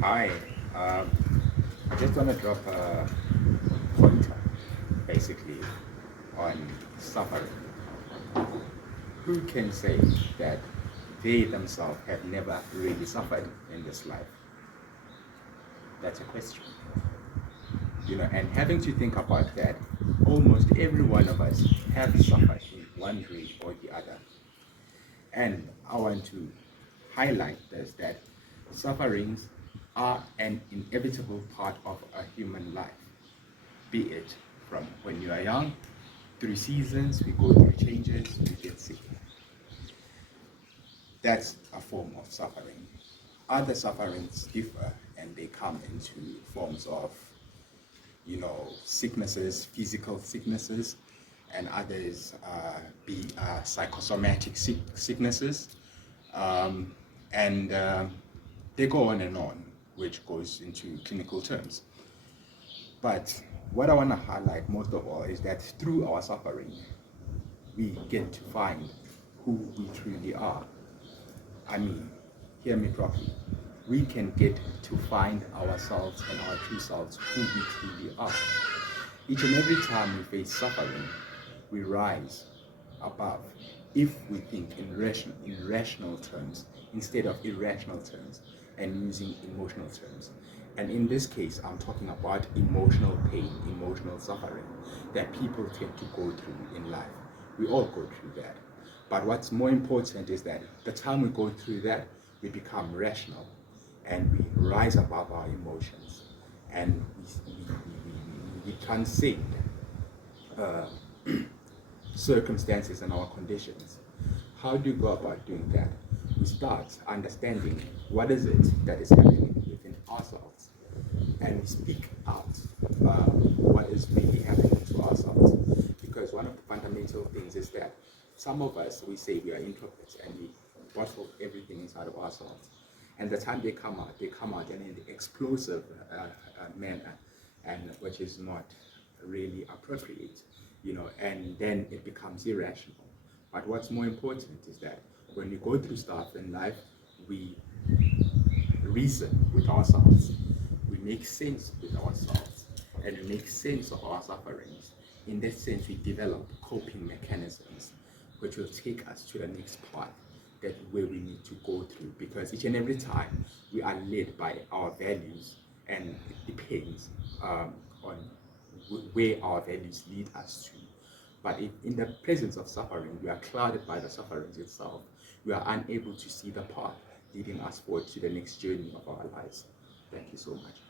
Hi, um, I just want to drop a pointer basically on suffering. Who can say that they themselves have never really suffered in this life? That's a question. And having to think about that, almost every one of us have suffered in one way or the other. And I want to highlight this that sufferings are an inevitable part of a human life, be it from when you are young, through seasons, we go through changes, we get sick. That's a form of suffering. Other sufferings differ and they come into forms of, sicknesses, physical sicknesses, and others be psychosomatic sicknesses. Um, and they go on and on, which goes into clinical terms. But what I want to highlight most of all is that through our suffering, we get to find who we truly are. I mean, hear me properly. We can get to find ourselves and our true selves, who we truly are. Each and every time we face suffering, we rise above if we think in rational terms instead of irrational terms and using emotional terms. And in this case, I'm talking about emotional pain, emotional suffering that people tend to go through in life. We all go through that. But what's more important is that the time we go through that, we become rational and we rise above our emotions and we transcend uh, circumstances and our conditions. How do you go about doing that? We start understanding what is it that is happening within ourselves, and we speak out what is really happening to ourselves. Because one of the fundamental things is that some of us, we say we are introverts and we bottle everything inside of ourselves. And the time they come out in an explosive manner, and which is not really appropriate, and then it becomes irrational. But what's more important is that when we go through stuff in life, we reason with ourselves, we make sense with ourselves, and we make sense of our sufferings. In that sense, we develop coping mechanisms which will take us to the next path that where we need to go through, because each and every time we are led by our values, and it depends on where our values lead us to. But if in the presence of suffering, we are clouded by the sufferings itself, we are unable to see the path leading us forward to the next journey of our lives. Thank you so much.